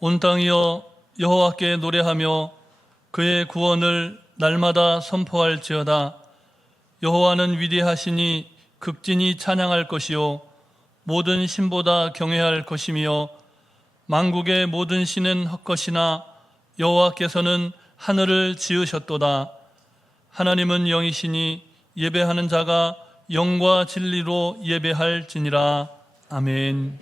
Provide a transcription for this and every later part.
온 땅이여 여호와께 노래하며 그의 구원을 날마다 선포할지어다. 여호와는 위대하시니 극진히 찬양할 것이요 모든 신보다 경외할 것이며 만국의 모든 신은 헛것이나 여호와께서는 하늘을 지으셨도다. 하나님은 영이시니 예배하는 자가 영과 진리로 예배할지니라. 아멘.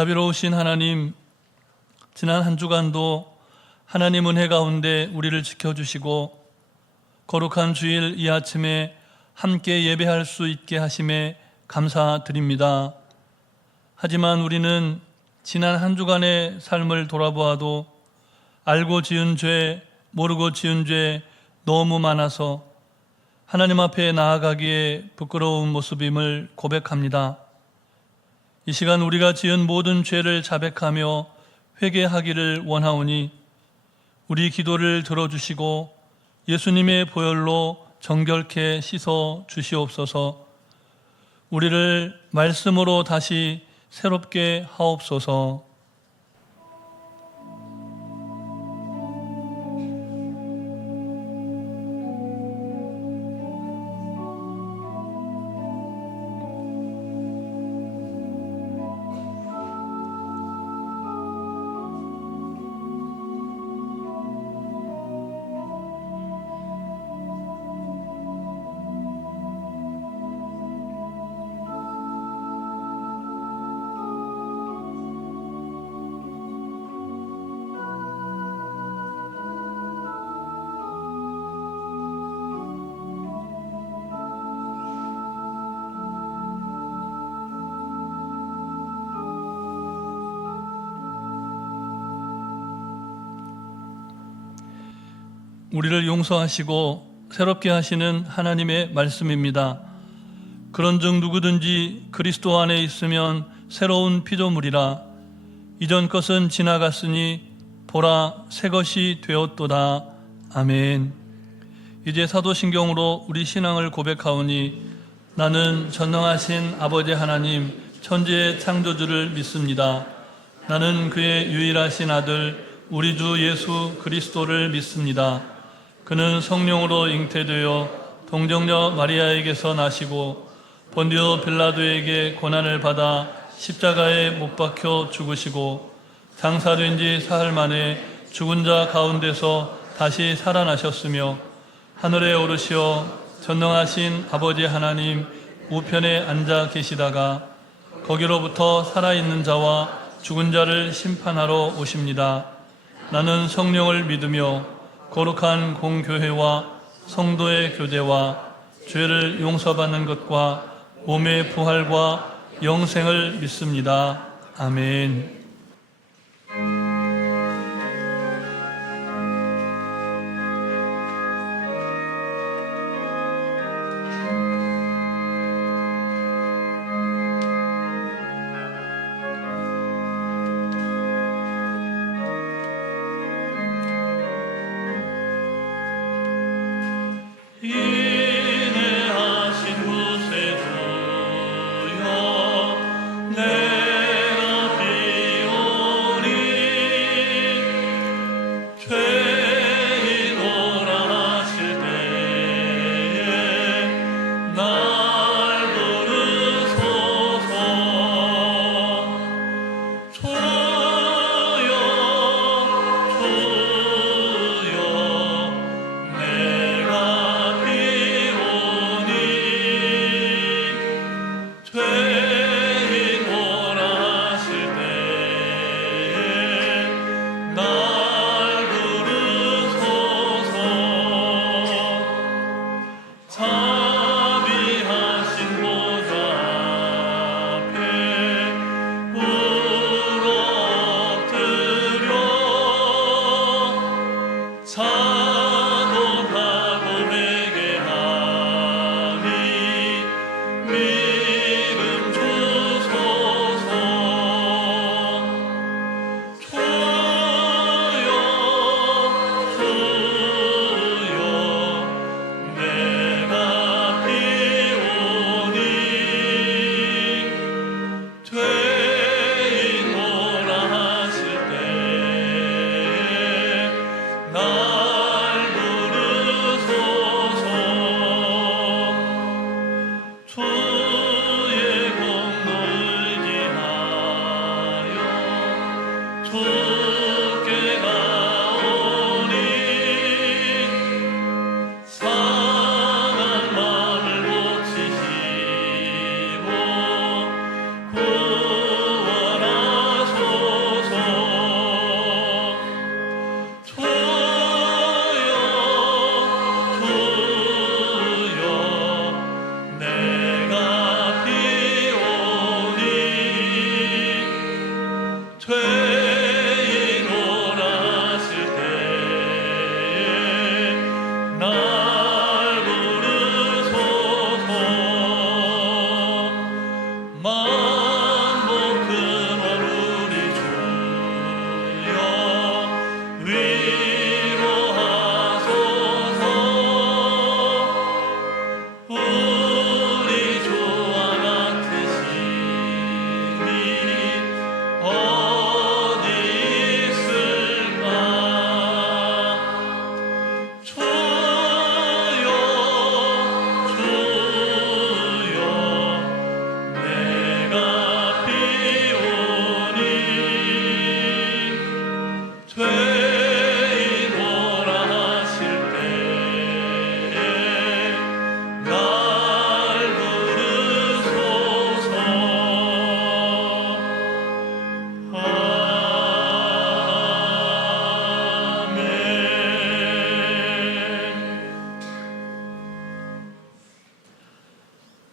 자비로우신 하나님, 지난 한 주간도 하나님 은혜 가운데 우리를 지켜주시고 거룩한 주일 이 아침에 함께 예배할 수 있게 하심에 감사드립니다. 하지만 우리는 지난 한 주간의 삶을 돌아보아도 알고 지은 죄, 모르고 지은 죄 너무 많아서 하나님 앞에 나아가기에 부끄러운 모습임을 고백합니다. 이 시간 우리가 지은 모든 죄를 자백하며 회개하기를 원하오니 우리 기도를 들어주시고 예수님의 보혈로 정결케 씻어 주시옵소서. 우리를 말씀으로 다시 새롭게 하옵소서. 우리를 용서하시고 새롭게 하시는 하나님의 말씀입니다. 그런즉 누구든지 그리스도 안에 있으면 새로운 피조물이라. 이전 것은 지나갔으니 보라 새 것이 되었도다. 아멘. 이제 사도신경으로 우리 신앙을 고백하오니 나는 전능하신 아버지 하나님 천지의 창조주를 믿습니다. 나는 그의 유일하신 아들 우리 주 예수 그리스도를 믿습니다. 그는 성령으로 잉태되어 동정녀 마리아에게서 나시고 본디오 빌라도에게 고난을 받아 십자가에 못 박혀 죽으시고 장사된 지 사흘 만에 죽은 자 가운데서 다시 살아나셨으며 하늘에 오르시어 전능하신 아버지 하나님 우편에 앉아 계시다가 거기로부터 살아있는 자와 죽은 자를 심판하러 오십니다. 나는 성령을 믿으며 거룩한 공교회와 성도의 교제와 죄를 용서받는 것과 몸의 부활과 영생을 믿습니다. 아멘.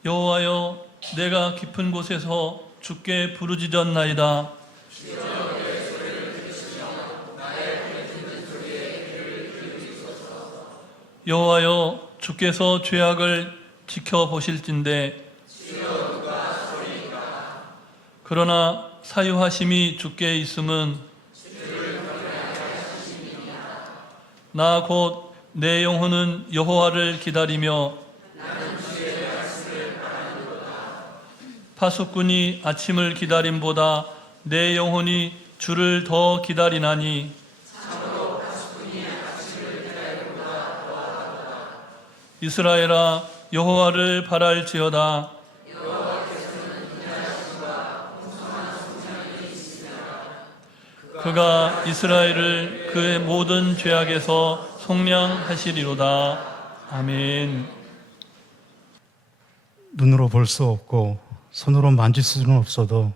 여호와여, 내가 깊은 곳에서 주께 부르짖었나이다. 여호와여, 주께서 죄악을 지켜보실진대. 그러나 사유하심이 주께 있음은 나 곧 내 영혼은 여호와를 기다리며 파수꾼이 아침을 기다림보다 내 영혼이 주를 더 기다리나니 이스라엘아, 여호와를 바랄지어다. 그가 이스라엘을 그의 모든 죄악에서 속량하시리로다. 아멘. 눈으로 볼 수 없고 손으로 만질 수는 없어도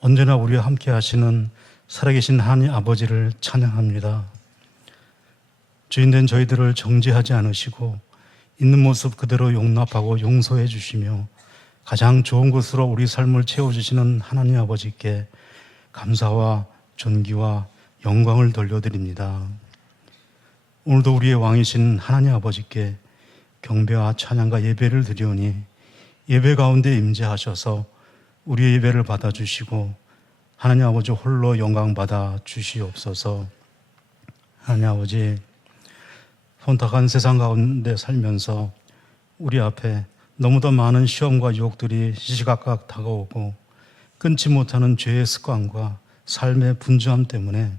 언제나 우리와 함께 하시는 살아계신 하나님 아버지를 찬양합니다. 죄인된 저희들을 정죄하지 않으시고 있는 모습 그대로 용납하고 용서해 주시며 가장 좋은 것으로 우리 삶을 채워주시는 하나님 아버지께 감사와 존귀와 영광을 돌려드립니다. 오늘도 우리의 왕이신 하나님 아버지께 경배와 찬양과 예배를 드리오니 예배 가운데 임재하셔서 우리의 예배를 받아주시고 하나님 아버지 홀로 영광 받아 주시옵소서. 하나님 아버지, 혼탁한 세상 가운데 살면서 우리 앞에 너무도 많은 시험과 유혹들이 시시각각 다가오고 끊지 못하는 죄의 습관과 삶의 분주함 때문에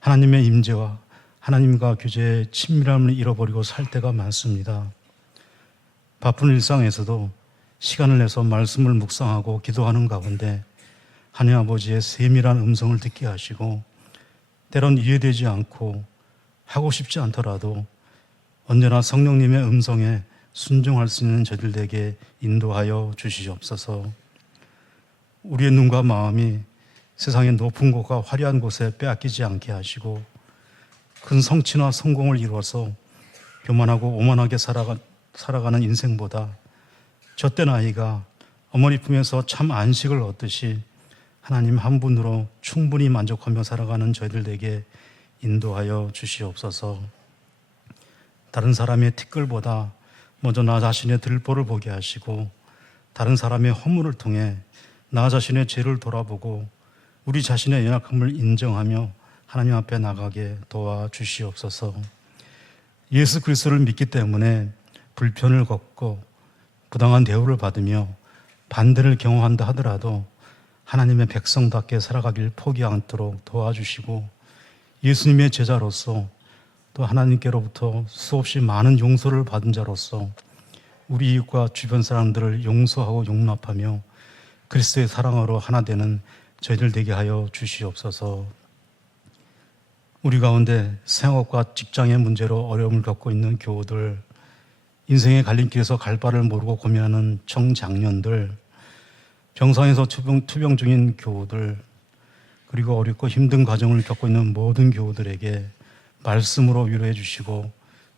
하나님의 임재와 하나님과 교제의 친밀함을 잃어버리고 살 때가 많습니다. 바쁜 일상에서도 시간을 내서 말씀을 묵상하고 기도하는 가운데 하나님 아버지의 세밀한 음성을 듣게 하시고 때론 이해되지 않고 하고 싶지 않더라도 언제나 성령님의 음성에 순종할 수 있는 저들에게 인도하여 주시옵소서. 우리의 눈과 마음이 세상의 높은 곳과 화려한 곳에 빼앗기지 않게 하시고 큰 성취나 성공을 이루어서 교만하고 오만하게 살아가는 인생보다 젖된 아이가 어머니 품에서 참 안식을 얻듯이 하나님 한 분으로 충분히 만족하며 살아가는 저희들에게 인도하여 주시옵소서. 다른 사람의 티끌보다 먼저 나 자신의 들보를 보게 하시고 다른 사람의 허물을 통해 나 자신의 죄를 돌아보고 우리 자신의 연약함을 인정하며 하나님 앞에 나가게 도와주시옵소서. 예수 그리스도를 믿기 때문에 불편을 겪고 부당한 대우를 받으며 반대를 경험한다 하더라도 하나님의 백성답게 살아가길 포기 않도록 도와주시고 예수님의 제자로서 또 하나님께로부터 수없이 많은 용서를 받은 자로서 우리 이웃과 주변 사람들을 용서하고 용납하며 그리스도의 사랑으로 하나 되는 저희들 되게 하여 주시옵소서. 우리 가운데 생업과 직장의 문제로 어려움을 겪고 있는 교우들, 인생의 갈림길에서 갈 바를 모르고 고민하는 청장년들, 병상에서 투병 중인 교우들, 그리고 어렵고 힘든 과정을 겪고 있는 모든 교우들에게 말씀으로 위로해 주시고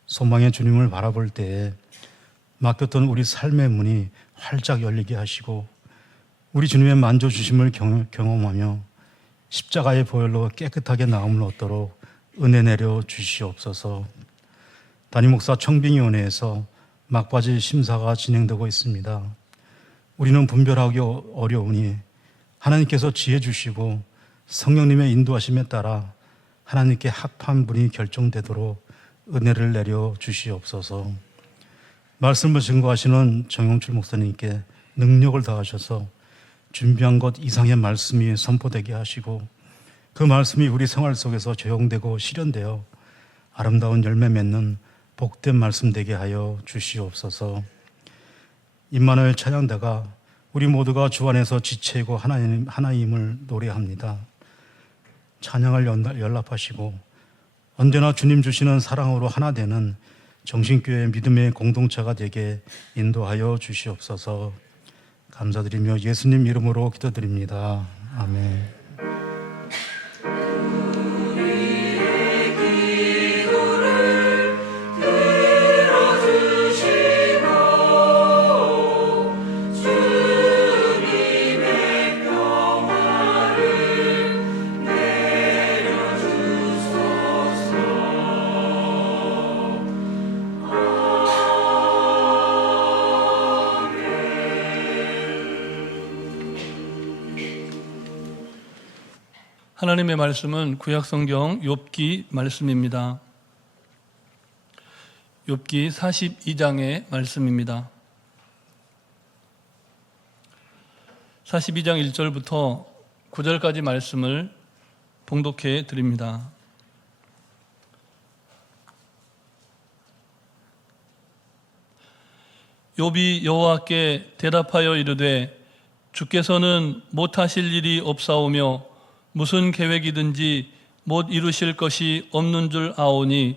소망의 주님을 바라볼 때에 막혔던 우리 삶의 문이 활짝 열리게 하시고 우리 주님의 만져주심을 경험하며 십자가의 보혈로 깨끗하게 나음을 얻도록 은혜 내려 주시옵소서. 담임목사 청빙위원회에서 막바지 심사가 진행되고 있습니다. 우리는 분별하기 어려우니 하나님께서 지혜 주시고 성령님의 인도하심에 따라 하나님께 합한 분이 결정되도록 은혜를 내려 주시옵소서. 말씀을 증거하시는 정용출 목사님께 능력을 더하셔서 준비한 것 이상의 말씀이 선포되게 하시고 그 말씀이 우리 생활 속에서 적용되고 실현되어 아름다운 열매 맺는 복된 말씀 되게 하여 주시옵소서. 임마누엘 찬양대가 우리 모두가 주 안에서 지체이고 하나님을 노래합니다. 찬양을 연락하시고 언제나 주님 주시는 사랑으로 하나 되는 정신교회 믿음의 공동체가 되게 인도하여 주시옵소서. 감사드리며 예수님 이름으로 기도드립니다. 아멘. 기도를 들어주시고 하나님의 말씀은 구약성경 욥기 말씀입니다. 욥기 42장의 말씀입니다. 42장 1절부터 9절까지 말씀을 봉독해 드립니다. 욥이 여호와께 대답하여 이르되 주께서는 못하실 일이 없사오며 무슨 계획이든지 못 이루실 것이 없는 줄 아오니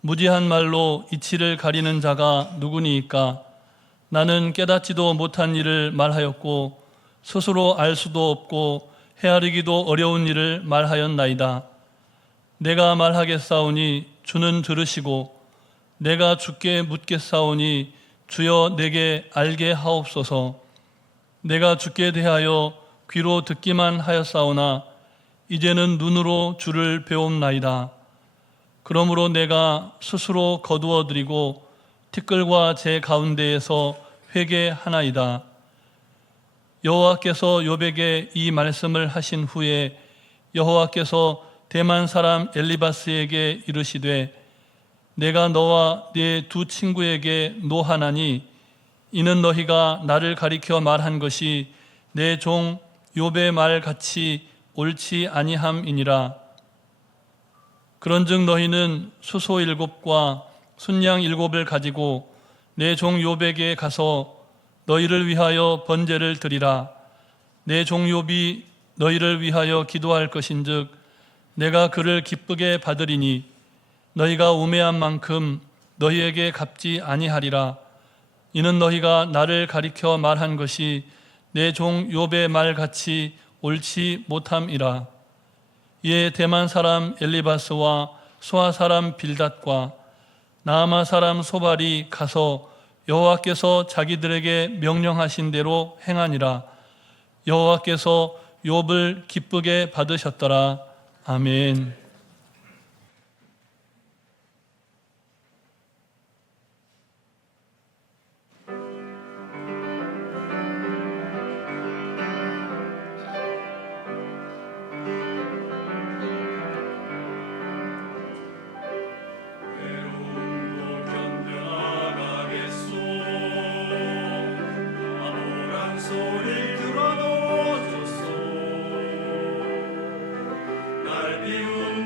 무지한 말로 이치를 가리는 자가 누구니이까? 나는 깨닫지도 못한 일을 말하였고 스스로 알 수도 없고 헤아리기도 어려운 일을 말하였나이다. 내가 말하겠사오니 주는 들으시고 내가 주께 묻겠사오니 주여 내게 알게 하옵소서. 내가 주께 대하여 귀로 듣기만 하였사오나 이제는 눈으로 주를 배움나이다. 그러므로 내가 스스로 거두어드리고 티끌과 제 가운데에서 회개하나이다. 여호와께서 욥에게 이 말씀을 하신 후에 여호와께서 대만 사람 엘리바스에게 이르시되 내가 너와 네 두 친구에게 노하나니 이는 너희가 나를 가리켜 말한 것이 내 종 욥의 말 같이 옳지 아니함이니라. 그런즉 너희는 수소 7과 순양 7을 가지고 내 종 욥에게 가서 너희를 위하여 번제를 드리라. 내 종 욥이 너희를 위하여 기도할 것인즉 내가 그를 기쁘게 받으리니 너희가 우매한 만큼 너희에게 갚지 아니하리라. 이는 너희가 나를 가리켜 말한 것이 내 종 욥의 말 같이 옳지 못함이라. 이에 대만 사람 엘리바스와 수아 사람 빌닷과 나아마 사람 소발이 가서 여호와께서 자기들에게 명령하신 대로 행하니라. 여호와께서 욥을 기쁘게 받으셨더라. 아멘. 소리를 들어도 좋소. 날 비운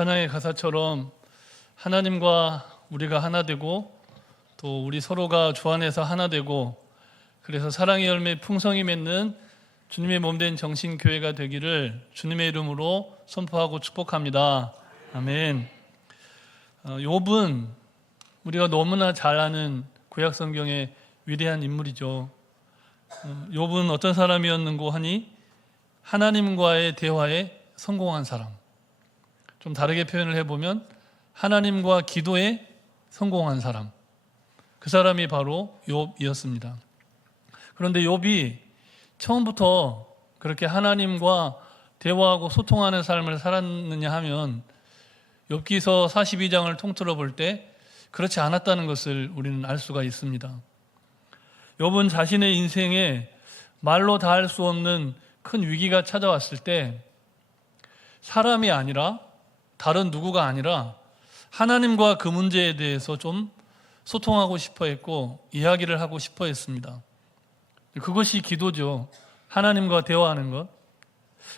찬양의 가사처럼 하나님과 우리가 하나 되고 또 우리 서로가 주 안에서 하나 되고 그래서 사랑의 열매 풍성히 맺는 주님의 몸된 정신교회가 되기를 주님의 이름으로 선포하고 축복합니다. 아멘. 욥은 우리가 너무나 잘 아는 구약 성경의 위대한 인물이죠. 욥은 어떤 사람이었는고 하니 하나님과의 대화에 성공한 사람. 좀 다르게 표현을 해보면 하나님과 기도에 성공한 사람. 그 사람이 바로 욥이었습니다. 그런데 욥이 처음부터 그렇게 하나님과 대화하고 소통하는 삶을 살았느냐 하면 욥기서 42장을 통틀어 볼 때 그렇지 않았다는 것을 우리는 알 수가 있습니다. 욥은 자신의 인생에 말로 다 할 수 없는 큰 위기가 찾아왔을 때 사람이 아니라 다른 누구가 아니라 하나님과 그 문제에 대해서 좀 소통하고 싶어 했고 이야기를 하고 싶어 했습니다. 그것이 기도죠. 하나님과 대화하는 것.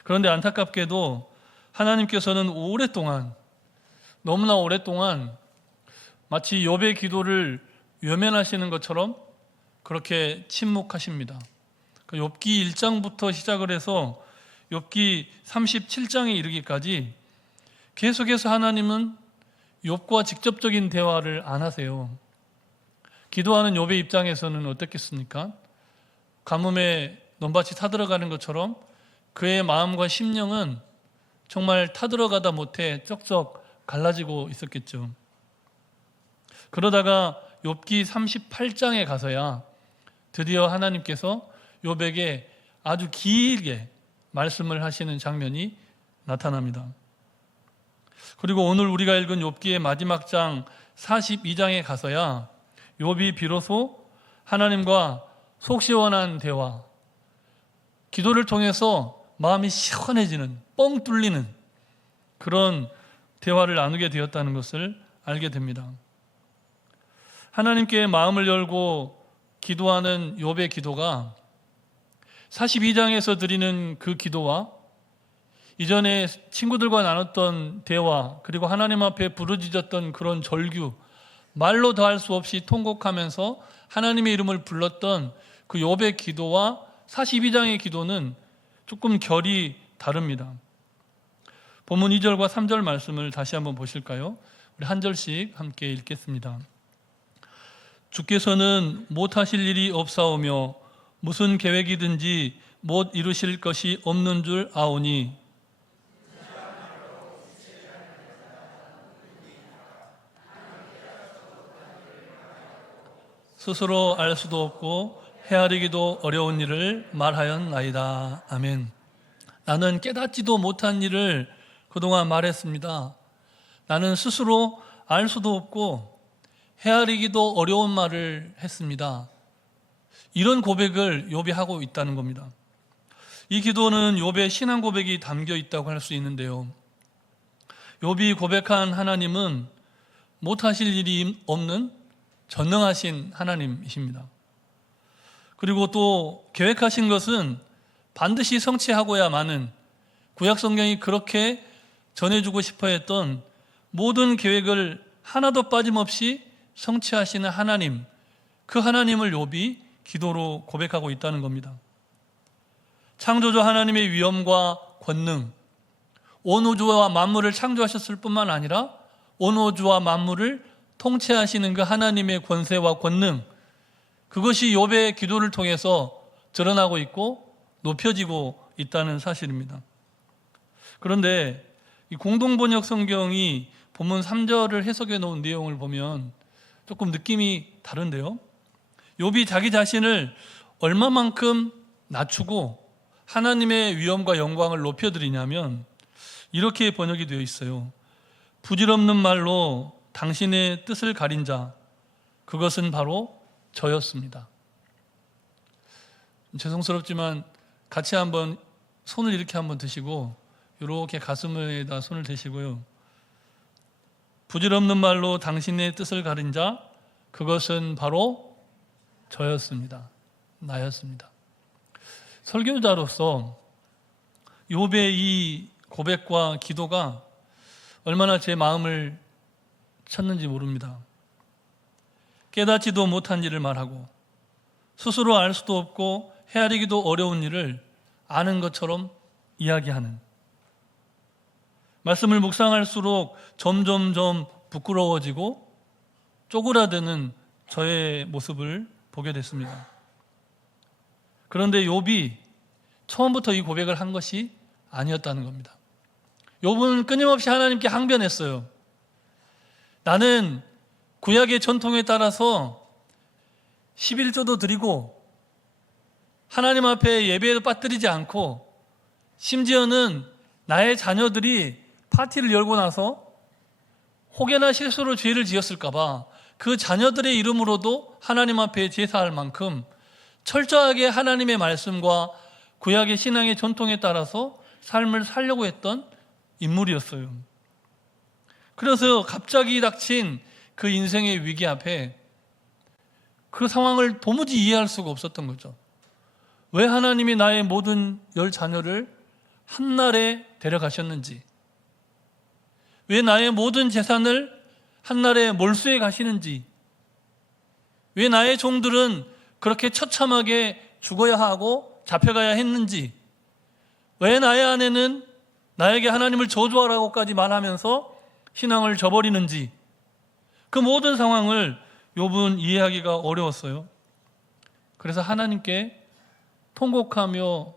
그런데 안타깝게도 하나님께서는 오랫동안, 너무나 오랫동안 마치 욥의 기도를 외면하시는 것처럼 그렇게 침묵하십니다. 욥기 1장부터 시작을 해서 욥기 37장에 이르기까지 계속해서 하나님은 욥과 직접적인 대화를 안 하세요. 기도하는 욥의 입장에서는 어떻겠습니까? 가뭄에 논밭이 타들어가는 것처럼 그의 마음과 심령은 정말 타들어가다 못해 쩍쩍 갈라지고 있었겠죠. 그러다가 욥기 38장에 가서야 드디어 하나님께서 욥에게 아주 길게 말씀을 하시는 장면이 나타납니다. 그리고 오늘 우리가 읽은 욥기의 마지막 장 42장에 가서야 욥이 비로소 하나님과 속 시원한 대화, 기도를 통해서 마음이 시원해지는, 뻥 뚫리는 그런 대화를 나누게 되었다는 것을 알게 됩니다. 하나님께 마음을 열고 기도하는 욥의 기도가 42장에서 드리는 그 기도와 이전에 친구들과 나눴던 대화, 그리고 하나님 앞에 부르짖었던 그런 절규, 말로 다 할 수 없이 통곡하면서 하나님의 이름을 불렀던 그 욥의 기도와 42장의 기도는 조금 결이 다릅니다. 본문 2절과 3절 말씀을 다시 한번 보실까요? 우리 한 절씩 함께 읽겠습니다. 주께서는 못하실 일이 없사오며 무슨 계획이든지 못 이루실 것이 없는 줄 아오니 스스로 알 수도 없고 헤아리기도 어려운 일을 말하였나이다. 아멘. 나는 깨닫지도 못한 일을 그동안 말했습니다. 나는 스스로 알 수도 없고 헤아리기도 어려운 말을 했습니다. 이런 고백을 욥이 하고 있다는 겁니다. 이 기도는 욥의 신앙 고백이 담겨 있다고 할 수 있는데요. 욥이 고백한 하나님은 못하실 일이 없는 전능하신 하나님이십니다. 그리고 또 계획하신 것은 반드시 성취하고야 마는, 구약 성경이 그렇게 전해주고 싶어 했던 모든 계획을 하나도 빠짐없이 성취하시는 하나님, 그 하나님을 욥이 기도로 고백하고 있다는 겁니다. 창조주 하나님의 위엄과 권능, 온 우주와 만물을 창조하셨을 뿐만 아니라 온 우주와 만물을 통치하시는 그 하나님의 권세와 권능, 그것이 욥의 기도를 통해서 드러나고 있고 높여지고 있다는 사실입니다. 그런데 이 공동번역 성경이 본문 3절을 해석해 놓은 내용을 보면 조금 느낌이 다른데요. 욥이 자기 자신을 얼마만큼 낮추고 하나님의 위엄과 영광을 높여드리냐면 이렇게 번역이 되어 있어요. 부질없는 말로 당신의 뜻을 가린 자, 그것은 바로 저였습니다. 죄송스럽지만 같이 한번 손을 이렇게 한번 드시고 이렇게 가슴에다 손을 대시고요. 부질없는 말로 당신의 뜻을 가린 자, 그것은 바로 저였습니다. 나였습니다. 설교자로서 욥의 이 고백과 기도가 얼마나 제 마음을 쳤는지 모릅니다. 깨닫지도 못한 일을 말하고 스스로 알 수도 없고 헤아리기도 어려운 일을 아는 것처럼 이야기하는, 말씀을 묵상할수록 점점점 부끄러워지고 쪼그라드는 저의 모습을 보게 됐습니다. 그런데 욥이 처음부터 이 고백을 한 것이 아니었다는 겁니다. 욥은 끊임없이 하나님께 항변했어요. 나는 구약의 전통에 따라서 11조도 드리고 하나님 앞에 예배에도 빠뜨리지 않고 심지어는 나의 자녀들이 파티를 열고 나서 혹여나 실수로 죄를 지었을까봐 그 자녀들의 이름으로도 하나님 앞에 제사할 만큼 철저하게 하나님의 말씀과 구약의 신앙의 전통에 따라서 삶을 살려고 했던 인물이었어요. 그래서 갑자기 닥친 그 인생의 위기 앞에 그 상황을 도무지 이해할 수가 없었던 거죠. 왜 하나님이 나의 모든 10자녀를 한날에 데려가셨는지, 왜 나의 모든 재산을 한날에 몰수해 가시는지, 왜 나의 종들은 그렇게 처참하게 죽어야 하고 잡혀가야 했는지, 왜 나의 아내는 나에게 하나님을 저주하라고까지 말하면서 신앙을 저버리는지, 그 모든 상황을 욥은 이해하기가 어려웠어요. 그래서 하나님께 통곡하며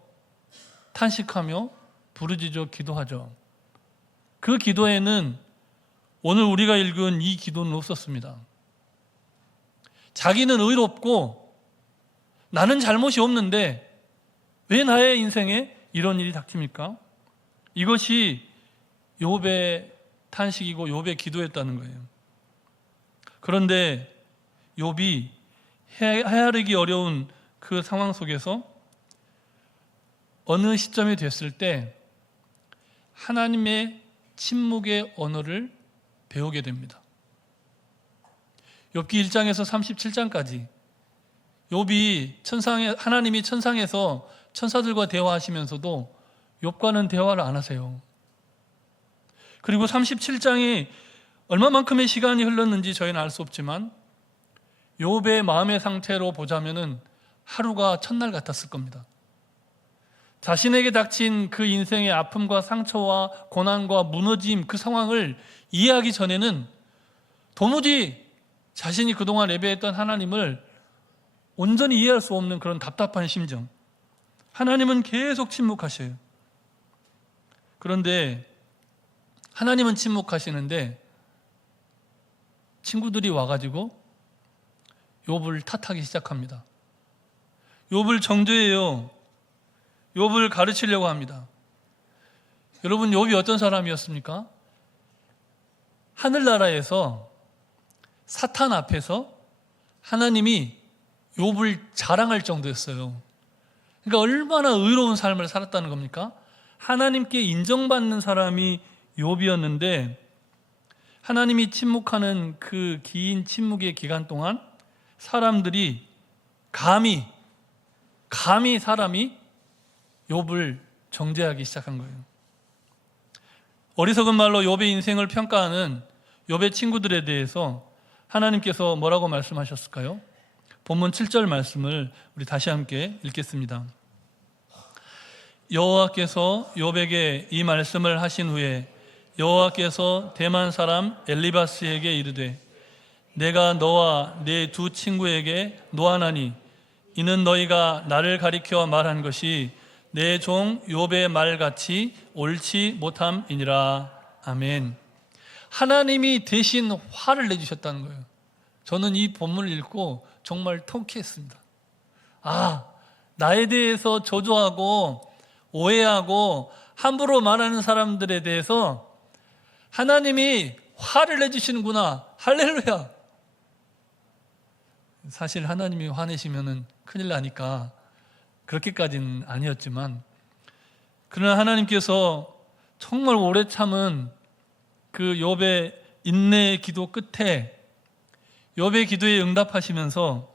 탄식하며 부르짖어 기도하죠. 그 기도에는 오늘 우리가 읽은 이 기도는 없었습니다. 자기는 의롭고 나는 잘못이 없는데 왜 나의 인생에 이런 일이 닥칩니까? 이것이 욥의 탄식이고 욥의 기도였다는 거예요. 그런데 욥이 헤아리기 어려운 그 상황 속에서 어느 시점이 됐을 때 하나님의 침묵의 언어를 배우게 됩니다. 욥기 1장에서 37장까지 욥이 하나님이 천상에서 천사들과 대화하시면서도 욥과는 대화를 안 하세요. 그리고 37장이 얼마만큼의 시간이 흘렀는지 저희는 알 수 없지만 욥의 마음의 상태로 보자면은 하루가 첫날 같았을 겁니다. 자신에게 닥친 그 인생의 아픔과 상처와 고난과 무너짐, 그 상황을 이해하기 전에는 도무지 자신이 그동안 예배했던 하나님을 온전히 이해할 수 없는 그런 답답한 심정. 하나님은 계속 침묵하셔요. 그런데 하나님은 침묵하시는데 친구들이 와가지고 욥을 탓하기 시작합니다. 욥을 정죄해요. 욥을 가르치려고 합니다. 여러분, 욥이 어떤 사람이었습니까? 하늘나라에서 사탄 앞에서 하나님이 욥을 자랑할 정도였어요. 그러니까 얼마나 의로운 삶을 살았다는 겁니까? 하나님께 인정받는 사람이 욥이었는데 하나님이 침묵하는 그 긴 침묵의 기간 동안 사람들이 감히 사람이 욥을 정죄하기 시작한 거예요. 어리석은 말로 욥의 인생을 평가하는 욥의 친구들에 대해서 하나님께서 뭐라고 말씀하셨을까요? 본문 7절 말씀을 우리 다시 함께 읽겠습니다. 여호와께서 욥에게 이 말씀을 하신 후에 여호와께서 대만 사람 엘리바스에게 이르되 내가 너와 네 두 친구에게 노하나니 이는 너희가 나를 가리켜 말한 것이 내 종 욥의 말같이 옳지 못함이니라. 아멘. 하나님이 대신 화를 내주셨다는 거예요. 저는 이 본문을 읽고 정말 통쾌했습니다. 나에 대해서 저주하고 오해하고 함부로 말하는 사람들에 대해서 하나님이 화를 내주시는구나. 할렐루야. 사실 하나님이 화내시면 큰일 나니까 그렇게까지는 아니었지만, 그러나 하나님께서 정말 오래 참은 그 욥의 인내의 기도 끝에 욥의 기도에 응답하시면서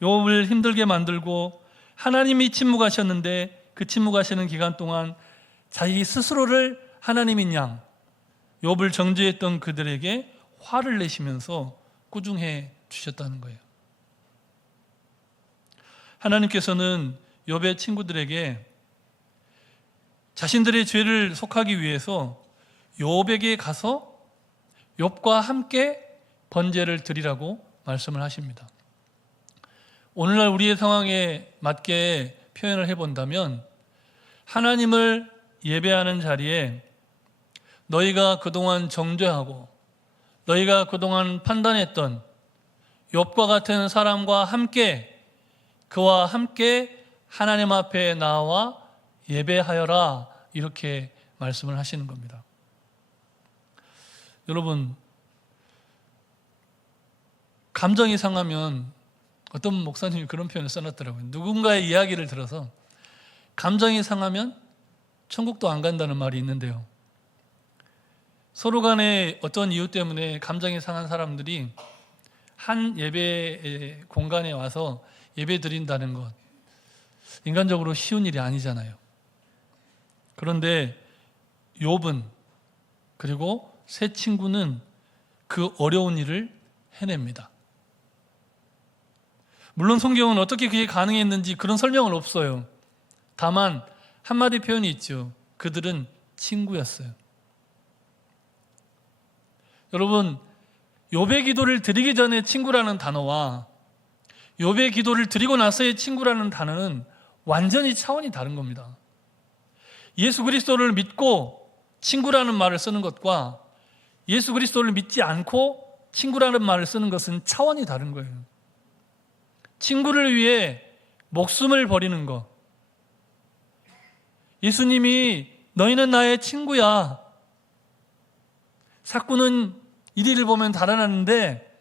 욥을 힘들게 만들고 하나님이 침묵하셨는데 그 침묵하시는 기간 동안 자기 스스로를 하나님인 양, 욥을 정죄했던 그들에게 화를 내시면서 꾸중해 주셨다는 거예요. 하나님께서는 욥의 친구들에게 자신들의 죄를 속하기 위해서 욥에게 가서 욥과 함께 번제를 드리라고 말씀을 하십니다. 오늘날 우리의 상황에 맞게 표현을 해본다면 하나님을 예배하는 자리에 너희가 그동안 정죄하고 너희가 그동안 판단했던 욥과 같은 사람과 함께 그와 함께 하나님 앞에 나와 예배하여라, 이렇게 말씀을 하시는 겁니다. 여러분, 감정이 상하면, 어떤 목사님이 그런 표현을 써놨더라고요. 누군가의 이야기를 들어서 감정이 상하면 천국도 안 간다는 말이 있는데요, 서로 간에 어떤 이유 때문에 감정이 상한 사람들이 한 예배 공간에 와서 예배 드린다는 것, 인간적으로 쉬운 일이 아니잖아요. 그런데 욥은, 그리고 세 친구는 그 어려운 일을 해냅니다. 물론 성경은 어떻게 그게 가능했는지 그런 설명은 없어요. 다만 한마디 표현이 있죠. 그들은 친구였어요. 여러분, 욥의 기도를 드리기 전에 친구라는 단어와 욥의 기도를 드리고 나서의 친구라는 단어는 완전히 차원이 다른 겁니다. 예수 그리스도를 믿고 친구라는 말을 쓰는 것과 예수 그리스도를 믿지 않고 친구라는 말을 쓰는 것은 차원이 다른 거예요. 친구를 위해 목숨을 버리는 것. 예수님이 너희는 나의 친구야. 사꾼은 이리를 보면 달아나는데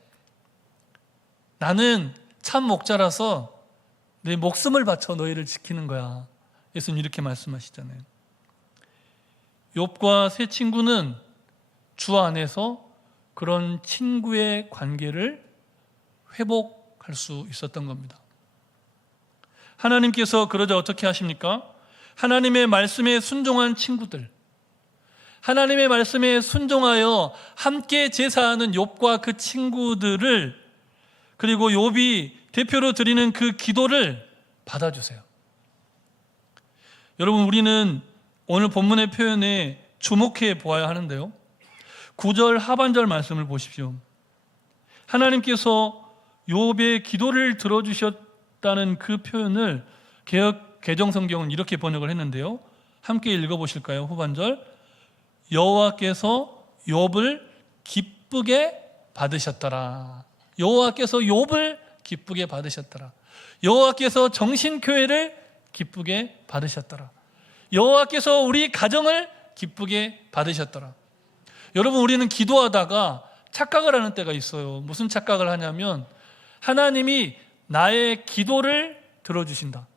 나는 참 목자라서 내 목숨을 바쳐 너희를 지키는 거야. 예수님 이렇게 말씀하시잖아요. 욥과 세 친구는 주 안에서 그런 친구의 관계를 회복할 수 있었던 겁니다. 하나님께서 그러자 어떻게 하십니까? 하나님의 말씀에 순종한 친구들, 하나님의 말씀에 순종하여 함께 제사하는 욥과 그 친구들을, 그리고 욥이 대표로 드리는 그 기도를 받아주세요. 여러분, 우리는 오늘 본문의 표현에 주목해 보아야 하는데요, 9절 하반절 말씀을 보십시오. 하나님께서 욥의 기도를 들어주셨다는 그 표현을 개역 개정성경은 이렇게 번역을 했는데요, 함께 읽어보실까요? 후반절. 여호와께서 욥을 기쁘게 받으셨더라. 여호와께서 욥을 기쁘게 받으셨더라. 여호와께서 정신교회를 기쁘게 받으셨더라. 여호와께서 우리 가정을 기쁘게 받으셨더라. 여러분, 우리는 기도하다가 착각을 하는 때가 있어요. 무슨 착각을 하냐면 하나님이 나의 기도를 들어주신다.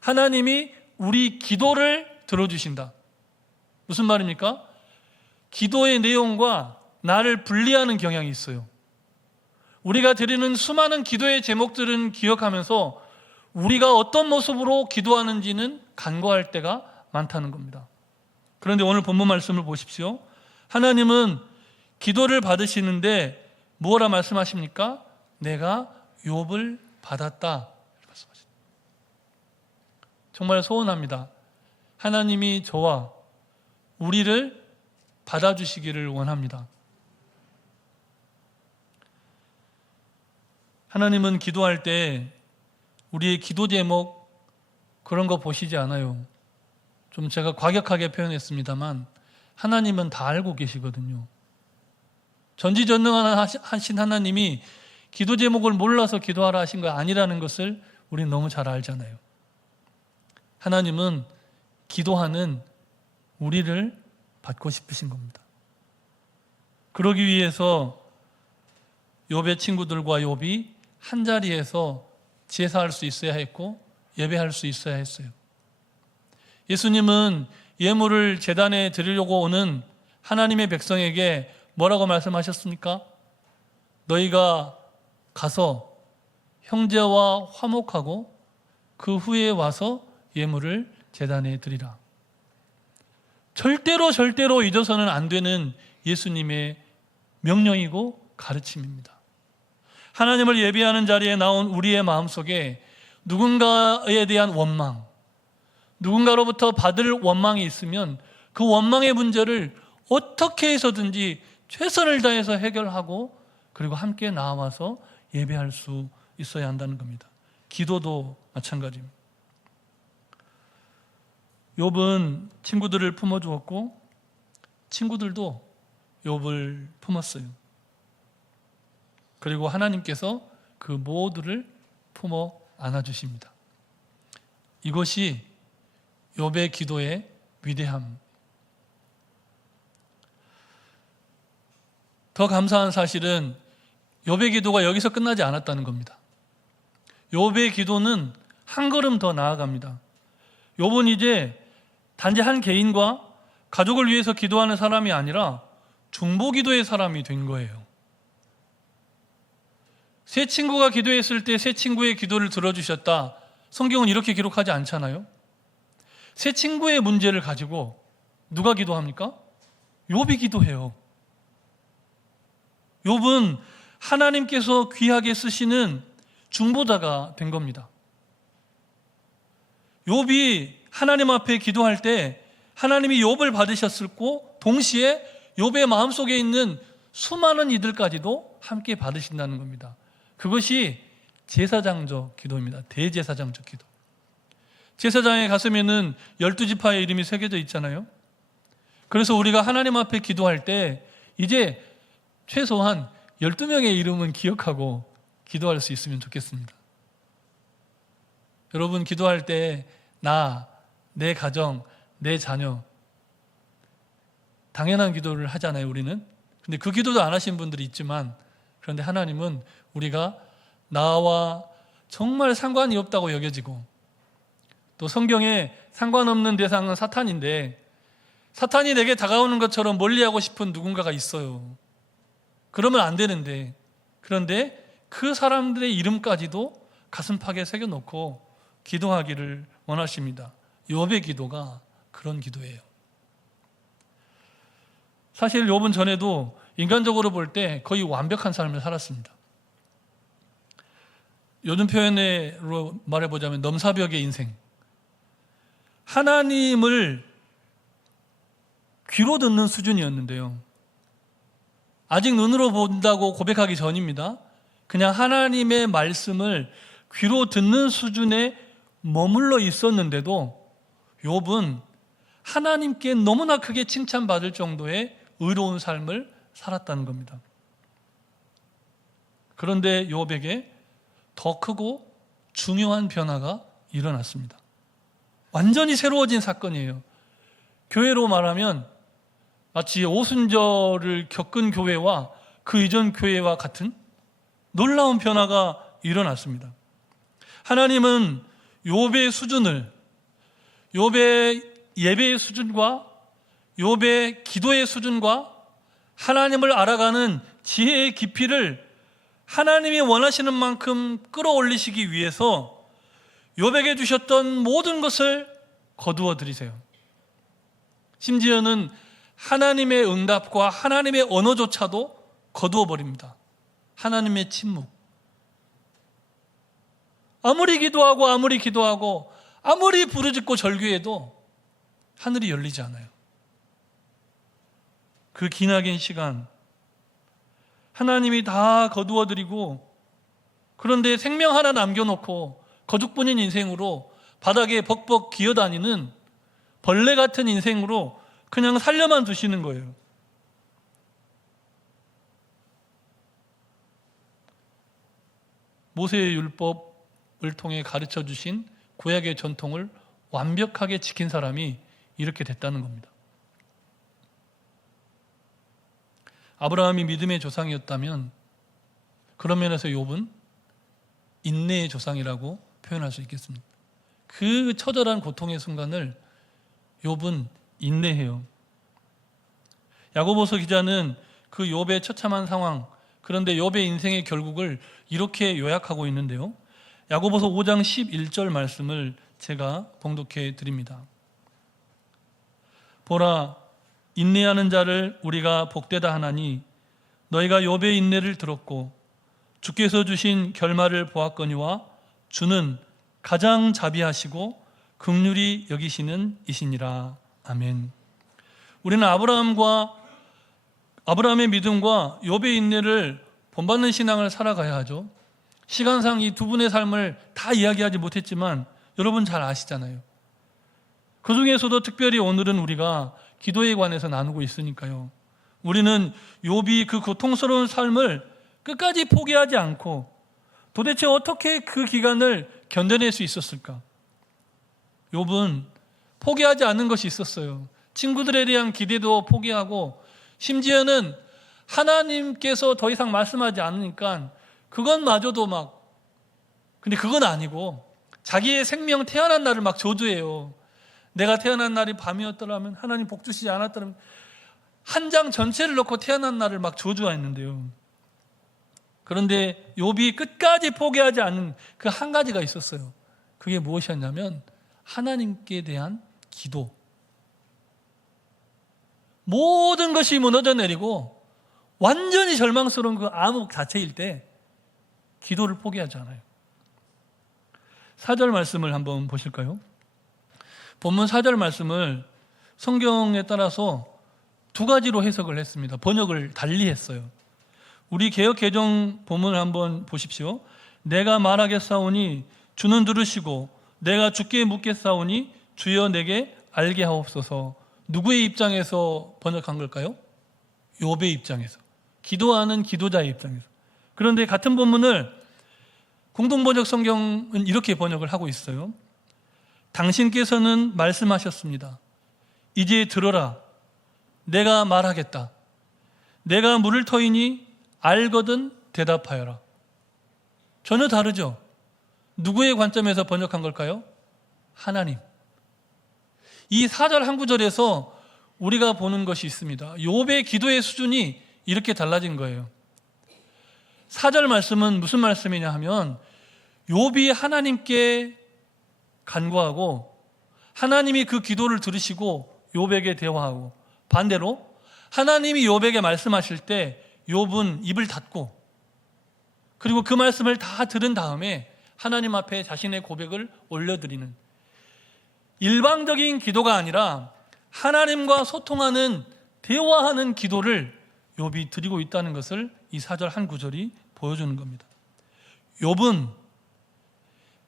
하나님이 우리 기도를 들어주신다. 무슨 말입니까? 기도의 내용과 나를 분리하는 경향이 있어요. 우리가 드리는 수많은 기도의 제목들은 기억하면서 우리가 어떤 모습으로 기도하는지는 간과할 때가 많다는 겁니다. 그런데 오늘 본문 말씀을 보십시오. 하나님은 기도를 받으시는데 뭐라 말씀하십니까? 내가 욥을 받았다. 정말 소원합니다. 하나님이 저와 우리를 받아주시기를 원합니다. 하나님은 기도할 때 우리의 기도 제목 그런 거 보시지 않아요. 좀 제가 과격하게 표현했습니다만 하나님은 다 알고 계시거든요. 전지전능하신 하나님이 기도 제목을 몰라서 기도하라 하신 거 아니라는 것을 우리는 너무 잘 알잖아요. 하나님은 기도하는 우리를 받고 싶으신 겁니다. 그러기 위해서 욥의 친구들과 욥이 한 자리에서 제사할 수 있어야 했고 예배할 수 있어야 했어요. 예수님은 예물을 제단에 드리려고 오는 하나님의 백성에게 뭐라고 말씀하셨습니까? 너희가 가서 형제와 화목하고 그 후에 와서 예물을 제단에 드리라. 절대로 잊어서는 안 되는 예수님의 명령이고 가르침입니다. 하나님을 예배하는 자리에 나온 우리의 마음속에 누군가에 대한 원망, 누군가로부터 받을 원망이 있으면 그 원망의 문제를 어떻게 해서든지 최선을 다해서 해결하고 그리고 함께 나와서 예배할 수 있어야 한다는 겁니다. 기도도 마찬가지입니다. 욥은 친구들을 품어주었고 친구들도 욥을 품었어요. 그리고 하나님께서 그 모두를 품어 안아주십니다. 이것이 욥의 기도의 위대함. 더 감사한 사실은 욥의 기도가 여기서 끝나지 않았다는 겁니다. 욥의 기도는 한 걸음 더 나아갑니다. 욥은 이제 단지 한 개인과 가족을 위해서 기도하는 사람이 아니라 중보기도의 사람이 된 거예요. 세 친구가 기도했을 때 세 친구의 기도를 들어주셨다. 성경은 이렇게 기록하지 않잖아요. 세 친구의 문제를 가지고 누가 기도합니까? 욥이 기도해요. 욥은 하나님께서 귀하게 쓰시는 중보자가 된 겁니다. 욥이 하나님 앞에 기도할 때 하나님이 욥을 받으셨고 동시에 욥의 마음속에 있는 수많은 이들까지도 함께 받으신다는 겁니다. 그것이 제사장적 기도입니다. 대제사장적 기도. 제사장의 가슴에는 12지파의 이름이 새겨져 있잖아요. 그래서 우리가 하나님 앞에 기도할 때 이제 최소한 12명의 이름은 기억하고 기도할 수 있으면 좋겠습니다. 여러분 기도할 때 나, 내 가정, 내 자녀 당연한 기도를 하잖아요, 우리는. 근데 그 기도도 안 하신 분들이 있지만 그런데 하나님은 우리가 나와 정말 상관이 없다고 여겨지고 또 성경에 상관없는 대상은 사탄인데 사탄이 내게 다가오는 것처럼 멀리하고 싶은 누군가가 있어요. 그러면 안 되는데 그런데 그 사람들의 이름까지도 가슴팍에 새겨놓고 기도하기를 원하십니다. 욥의 기도가 그런 기도예요. 사실 욥은 전에도 인간적으로 볼 때 거의 완벽한 삶을 살았습니다. 요즘 표현으로 말해보자면 넘사벽의 인생. 하나님을 귀로 듣는 수준이었는데요. 아직 눈으로 본다고 고백하기 전입니다. 그냥 하나님의 말씀을 귀로 듣는 수준에 머물러 있었는데도 욥은 하나님께 너무나 크게 칭찬받을 정도의 의로운 삶을 살았다는 겁니다. 그런데 욥에게 더 크고 중요한 변화가 일어났습니다. 완전히 새로워진 사건이에요. 교회로 말하면 마치 오순절을 겪은 교회와 그 이전 교회와 같은 놀라운 변화가 일어났습니다. 하나님은 욥의 수준을, 욥의 예배의 수준과 욥의 기도의 수준과 하나님을 알아가는 지혜의 깊이를 하나님이 원하시는 만큼 끌어올리시기 위해서 욥에게 주셨던 모든 것을 거두어 드리세요. 심지어는 하나님의 응답과 하나님의 언어조차도 거두어 버립니다. 하나님의 침묵. 아무리 기도하고 아무리 부르짖고 절규해도 하늘이 열리지 않아요. 그 기나긴 시간 하나님이 다 거두어 드리고 그런데 생명 하나 남겨놓고 거죽뿐인 인생으로 바닥에 벅벅 기어다니는 벌레 같은 인생으로 그냥 살려만 두시는 거예요. 모세의 율법을 통해 가르쳐 주신 구약의 전통을 완벽하게 지킨 사람이 이렇게 됐다는 겁니다. 아브라함이 믿음의 조상이었다면 그런 면에서 욥은 인내의 조상이라고 표현할 수 있겠습니다. 그 처절한 고통의 순간을 욥은 인내해요. 야고보서 기자는 그 욥의 처참한 상황, 그런데 욥의 인생의 결국을 이렇게 요약하고 있는데요. 야고보서 5장 11절 말씀을 제가 봉독해 드립니다. 보라, 인내하는 자를 우리가 복되다 하나니 너희가 욥의 인내를 들었고 주께서 주신 결말을 보았거니와 주는 가장 자비하시고 긍휼히 여기시는 이시니라. 아멘. 우리는 아브라함의 믿음과 욥의 인내를 본받는 신앙을 살아가야 하죠. 시간상 이 두 분의 삶을 다 이야기하지 못했지만 여러분 잘 아시잖아요. 그 중에서도 특별히 오늘은 우리가 기도에 관해서 나누고 있으니까요. 우리는 욥이 그 고통스러운 삶을 끝까지 포기하지 않고 도대체 어떻게 그 기간을 견뎌낼 수 있었을까? 욥은 포기하지 않는 것이 있었어요. 친구들에 대한 기대도 포기하고 심지어는 하나님께서 더 이상 말씀하지 않으니까 그것마저도 근데 그건 아니고 자기의 생명 태어난 날을 저주해요. 내가 태어난 날이 밤이었더라면, 하나님 복 주시지 않았더라면, 한 장 전체를 놓고 태어난 날을 저주했는데요. 그런데 욥이 끝까지 포기하지 않는 그 한 가지가 있었어요. 그게 무엇이었냐면 하나님께 대한 기도. 모든 것이 무너져 내리고 완전히 절망스러운 그 암흑 자체일 때 기도를 포기하지 않아요. 4절 말씀을 한번 보실까요? 본문 4절 말씀을 성경에 따라서 두 가지로 해석을 했습니다. 번역을 달리 했어요. 우리 개역 개정 본문을 한번 보십시오. 내가 말하겠사오니 주는 들으시고 내가 주께 묻겠사오니 주여 내게 알게 하옵소서. 누구의 입장에서 번역한 걸까요? 욥의 입장에서, 기도하는 기도자의 입장에서. 그런데 같은 본문을 공동번역 성경은 이렇게 번역을 하고 있어요. 당신께서는 말씀하셨습니다. 이제 들어라. 내가 말하겠다. 내가 물을 터이니 알거든 대답하여라. 전혀 다르죠? 누구의 관점에서 번역한 걸까요? 하나님. 이 4절 한 구절에서 우리가 보는 것이 있습니다. 욥의 기도의 수준이 이렇게 달라진 거예요. 4절 말씀은 무슨 말씀이냐 하면 욥이 하나님께 간구하고 하나님이 그 기도를 들으시고 욥에게 대화하고, 반대로 하나님이 욥에게 말씀하실 때 욥은 입을 닫고, 그리고 그 말씀을 다 들은 다음에 하나님 앞에 자신의 고백을 올려드리는 일방적인 기도가 아니라 하나님과 소통하는, 대화하는 기도를 욥이 드리고 있다는 것을 이 4절 한 구절이 보여주는 겁니다. 욥은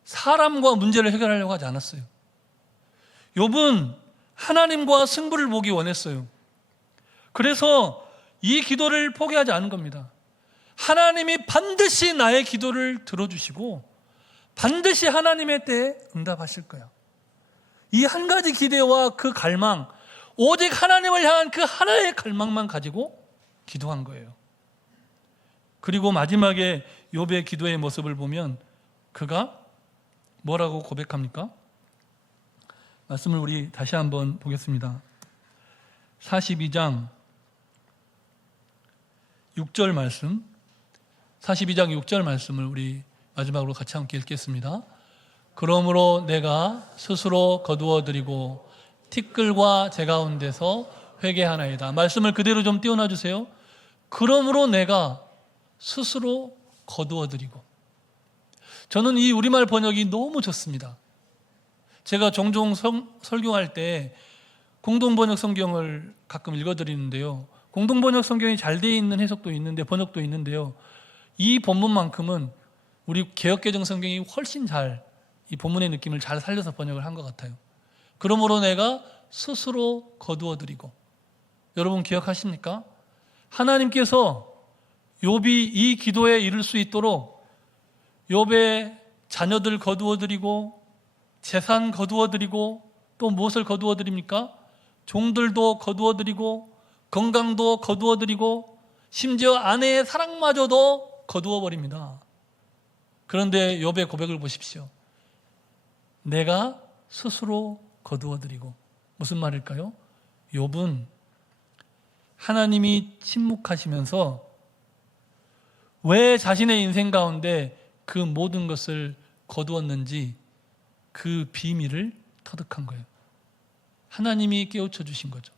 사람과 문제를 해결하려고 하지 않았어요. 욥은 하나님과 승부를 보기 원했어요. 그래서 이 기도를 포기하지 않은 겁니다. 하나님이 반드시 나의 기도를 들어주시고 반드시 하나님의 때에 응답하실 거야. 이 한 가지 기대와 그 갈망, 오직 하나님을 향한 그 하나의 갈망만 가지고 기도한 거예요. 그리고 마지막에 욥의 기도의 모습을 보면 그가 뭐라고 고백합니까? 말씀을 우리 다시 한번 보겠습니다. 42장 6절 말씀, 42장 6절 말씀을 우리 마지막으로 같이 함께 읽겠습니다. 그러므로 내가 스스로 거두어드리고 티끌과 제 가운데서 회개하나이다. 말씀을 그대로 좀 띄워놔 주세요. 그러므로 내가 스스로 거두어드리고. 저는 이 우리말 번역이 너무 좋습니다. 제가 종종 설교할 때 공동번역 성경을 가끔 읽어드리는데요. 공동번역 성경이 잘 되어 있는 해석도 있는데, 번역도 있는데요. 이 본문만큼은 우리 개역개정 성경이 훨씬 잘 이 본문의 느낌을 잘 살려서 번역을 한 것 같아요. 그러므로 내가 스스로 거두어드리고. 여러분 기억하십니까? 하나님께서 욥이 이 기도에 이를 수 있도록 욥의 자녀들 거두어드리고 재산 거두어드리고 또 무엇을 거두어드립니까? 종들도 거두어드리고 건강도 거두어드리고 심지어 아내의 사랑마저도 거두어버립니다. 그런데 욥의 고백을 보십시오. 내가 스스로 거두어드리고. 무슨 말일까요? 욥은 하나님이 침묵하시면서 왜 자신의 인생 가운데 그 모든 것을 거두었는지 그 비밀을 터득한 거예요. 하나님이 깨우쳐 주신 거죠.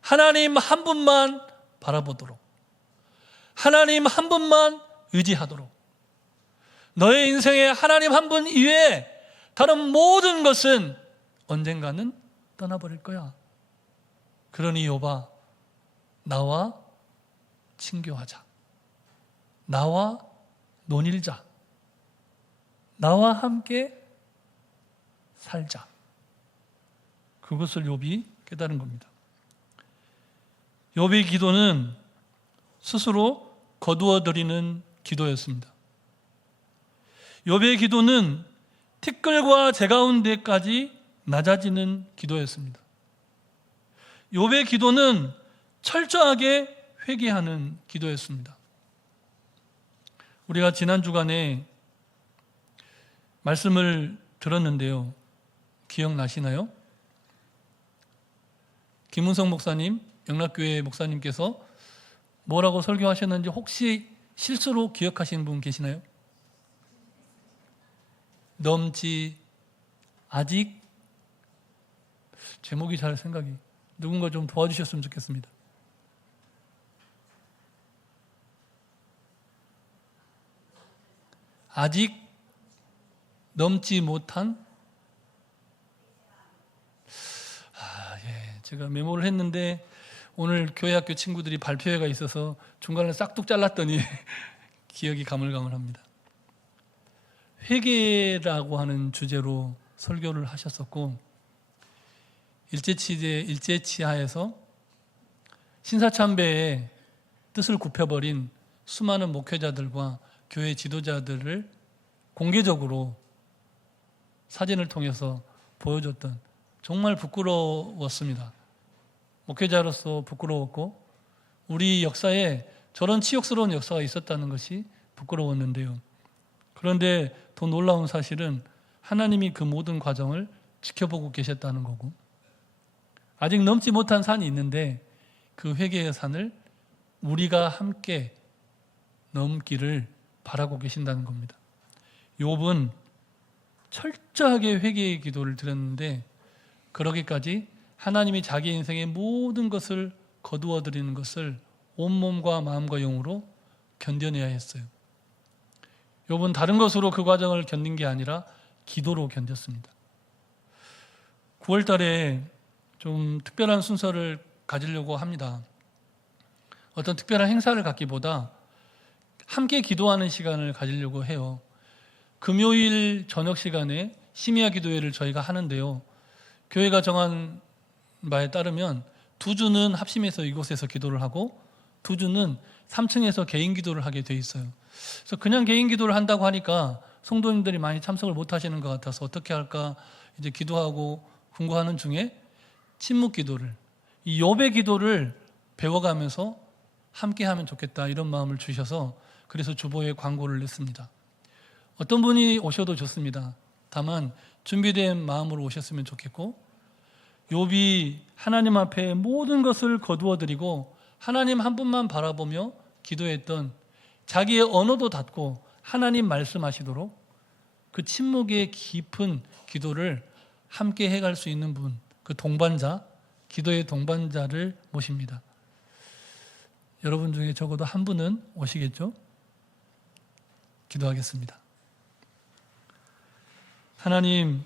하나님 한 분만 바라보도록, 하나님 한 분만 의지하도록, 너의 인생에 하나님 한 분 이외에 다른 모든 것은 언젠가는 떠나버릴 거야. 그러니 욥아, 나와 친교하자, 나와 논일자, 나와 함께 살자. 그것을 욥이 깨달은 겁니다. 욥의 기도는 스스로 거두어드리는 기도였습니다. 욥의 기도는 티끌과 재 가운데까지 낮아지는 기도였습니다. 욥의 기도는 철저하게 회개하는 기도였습니다. 우리가 지난 주간에 말씀을 들었는데요. 기억나시나요? 김은성 목사님, 영락교회 목사님께서 뭐라고 설교하셨는지 혹시 실수로 기억하시는 분 계시나요? 넘지 아직, 제목이 잘 생각이, 누군가 좀 도와주셨으면 좋겠습니다. 아직 넘지 못한, 제가 메모를 했는데 오늘 교회학교 친구들이 발표회가 있어서 중간에 싹둑 잘랐더니 기억이 가물가물합니다. 회개라고 하는 주제로 설교를 하셨었고, 일제치하에서 신사참배의 뜻을 굽혀버린 수많은 목회자들과 교회 지도자들을 공개적으로 사진을 통해서 보여줬던, 정말 부끄러웠습니다. 목회자로서 부끄러웠고, 우리 역사에 저런 치욕스러운 역사가 있었다는 것이 부끄러웠는데요. 그런데 더 놀라운 사실은 하나님이 그 모든 과정을 지켜보고 계셨다는 거고, 아직 넘지 못한 산이 있는데 그 회개의 산을 우리가 함께 넘기를 바라고 계신다는 겁니다. 욥은 철저하게 회개의 기도를 드렸는데, 그러기까지 하나님이 자기 인생의 모든 것을 거두어 드리는 것을 온몸과 마음과 영으로 견뎌내야 했어요. 욥은 다른 것으로 그 과정을 견딘 게 아니라 기도로 견뎠습니다. 9월 달에 좀 특별한 순서를 가지려고 합니다. 어떤 특별한 행사를 갖기보다 함께 기도하는 시간을 가지려고 해요. 금요일 저녁 시간에 심야 기도회를 저희가 하는데요. 교회가 정한 바에 따르면 2주는 합심해서 이곳에서 기도를 하고 2주는 3층에서 개인 기도를 하게 돼 있어요. 그래서 그냥 개인 기도를 한다고 하니까 성도님들이 많이 참석을 못 하시는 것 같아서 어떻게 할까 이제 기도하고 궁고하는 중에 침묵 기도를, 이 욥의 기도를 배워가면서 함께 하면 좋겠다, 이런 마음을 주셔서 그래서 주보에 광고를 냈습니다. 어떤 분이 오셔도 좋습니다. 다만 준비된 마음으로 오셨으면 좋겠고, 욥이 하나님 앞에 모든 것을 거두어드리고 하나님 한 분만 바라보며 기도했던, 자기의 언어도 닫고 하나님 말씀하시도록 그 침묵의 깊은 기도를 함께 해갈 수 있는 분, 그 동반자, 기도의 동반자를 모십니다. 여러분 중에 적어도 한 분은 오시겠죠? 기도하겠습니다. 하나님,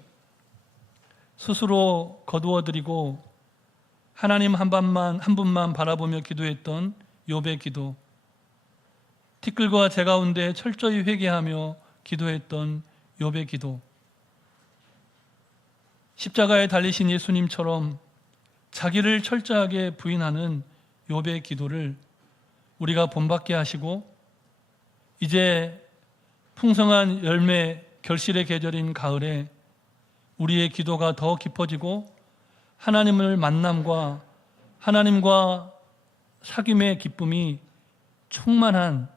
스스로 거두어드리고 하나님 한 분만 바라보며 기도했던 욥의 기도, 티끌과 재 가운데 철저히 회개하며 기도했던 욥의 기도, 십자가에 달리신 예수님처럼 자기를 철저하게 부인하는 욥의 기도를 우리가 본받게 하시고, 이제 풍성한 열매 결실의 계절인 가을에 우리의 기도가 더 깊어지고 하나님을 만남과 하나님과 사귐의 기쁨이 충만한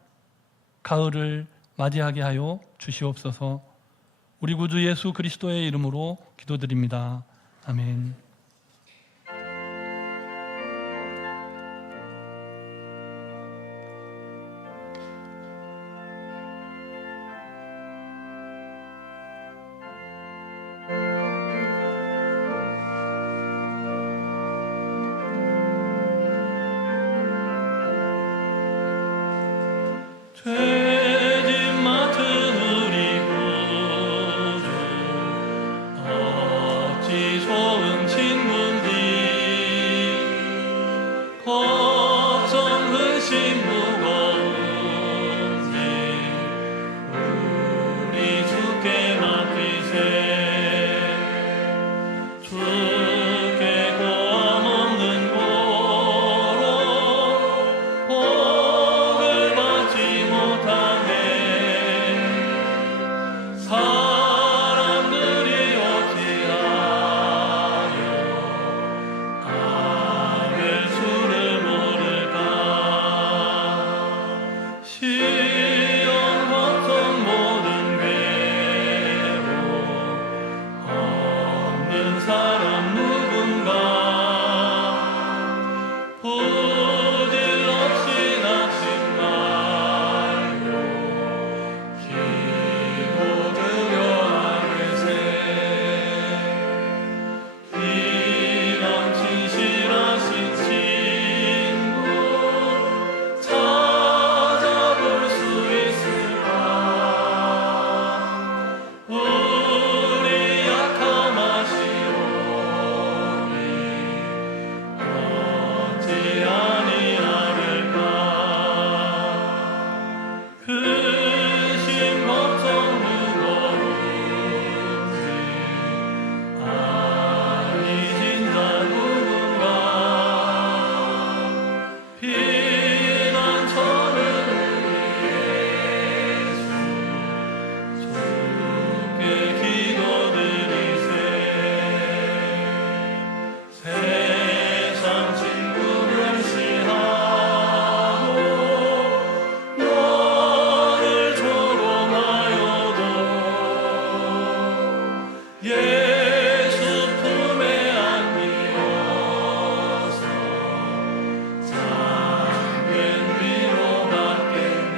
가을을 맞이하게 하여 주시옵소서. 우리 구주 예수 그리스도의 이름으로 기도드립니다. 아멘. 죄짐 맡은 우리 구주 어찌 좋은 친구인지 걱정 근심 무거운지 우리 주께 맡기세 주께 고함 없는 고로 복을 받지 못하네 사람들이 어찌하여 아벨 수를 모를까 시험 걱정 모든 괴로움 없는 사람 누군가 부질 없이 낙심 말고 기도드려 하겠세 이런 진실하신 친구 찾아볼 수 있을까 우리 약함 아시오니 어찌 아니하릴까 근심 걱정 무거운지 아니진 자 누군가 피난처는 우리 예수 주께 기도드리세 세상 친구를 시하고 너를 조롱하여도 예수 품에 안기어서 잠깐 위로받겠네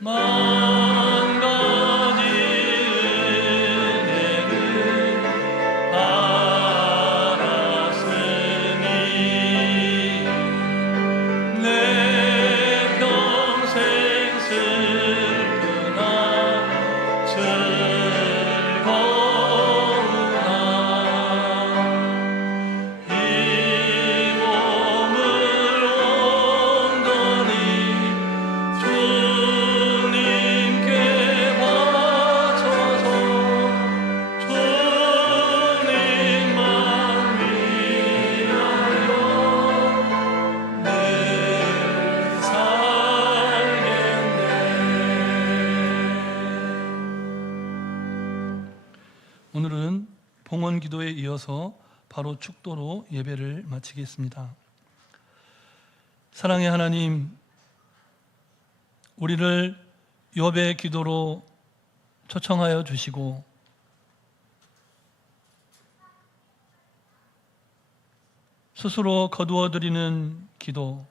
만 가지 은혜를 받았으니 내 평생 슬프나 즐거우나 이 몸을 온전히 주님께 바쳐서 주님만 위하여 늘 살겠네 오늘은 봉헌 기도에 이어서 바로 축도로 예배를 마치겠습니다. 사랑의 하나님, 우리를 욥의 기도로 초청하여 주시고 스스로 거두어 드리는 기도,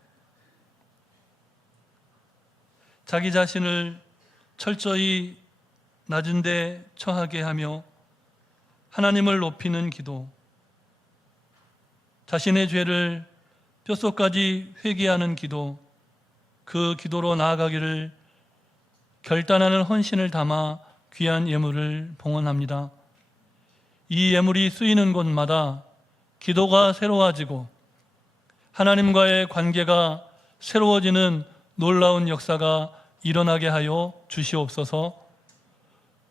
자기 자신을 철저히 낮은 데 처하게 하며 하나님을 높이는 기도, 자신의 죄를 뼛속까지 회개하는 기도, 그 기도로 나아가기를 결단하는 헌신을 담아 귀한 예물을 봉헌합니다. 이 예물이 쓰이는 곳마다 기도가 새로워지고 하나님과의 관계가 새로워지는 놀라운 역사가 일어나게 하여 주시옵소서.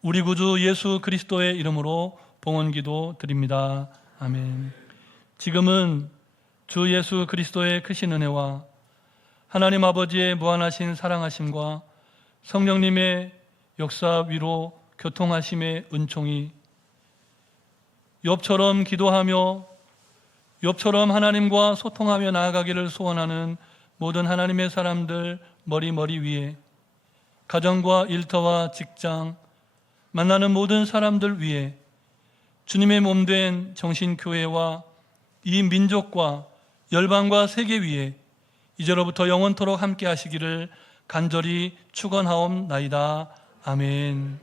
우리 구주 예수 그리스도의 이름으로 봉헌기도 드립니다. 아멘. 지금은 주 예수 그리스도의 크신 은혜와 하나님 아버지의 무한하신 사랑하심과 성령님의 역사 위로 교통하심의 은총이 욥처럼 기도하며 욥처럼 하나님과 소통하며 나아가기를 소원하는 모든 하나님의 사람들 머리 위에, 가정과 일터와 직장, 만나는 모든 사람들 위에, 주님의 몸된 정신교회와 이 민족과 열방과 세계 위에 이제로부터 영원토록 함께 하시기를 간절히 축원하옵나이다. 아멘.